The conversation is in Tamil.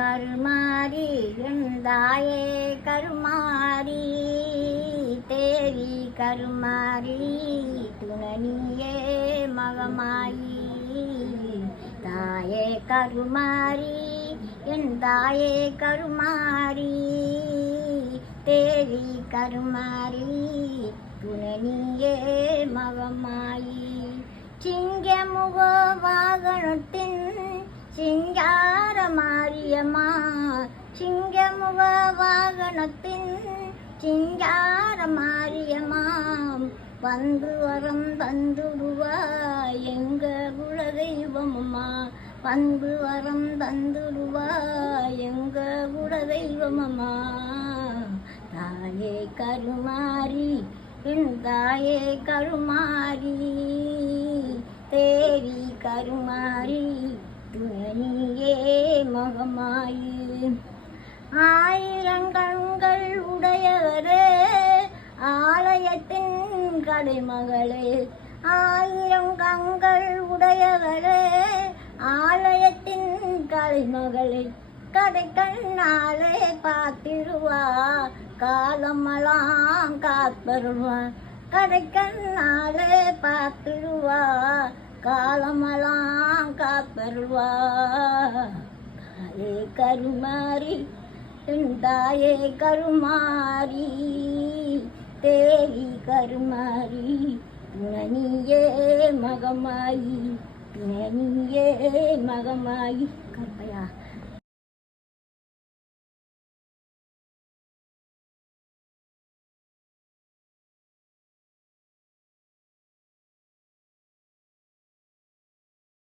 கருமாரி தாயே கருமாரி தேவி கருமாரி துணனியே மகமாயி தாயே கருமாரி என் தாயே கருமாரி தேவி கருமாரி துணனியே மகமாயி சிங்கமுக வாகனத்தின் சிங்கார மாரியம்மா சிங்கமுக வாகனத்தின் சிங்கார மாரியம்மா வந்து வரம் தந்துடுவா எங்க குலதெய்வமம்மா வந்து வரம் தந்துடுவா எங்க குலதெய்வமம்மா தாயே கருமாரி என் தாயே கருமாரி தேவி கருமாரி துணையே மகமாயி ஆயிரங்கண்கள் உடையவரே ஆலயத்தின் கடைமகளே ஆயிரம் கண்கள் உடையவரே ஆலயத்தின் கலைமகளே கடை கண்ணாலே பார்த்திடுவா காலமெல்லாம் காப்பருவா கடை கண்ணாலே பார்த்திடுவா காலமெல்லாம் காப்பருவா தாயே கருமாரி என் தாயே கருமாரி தேவி கருமாரி துணனியே மகமாயி துணனியே மகமாயி கருப்பையா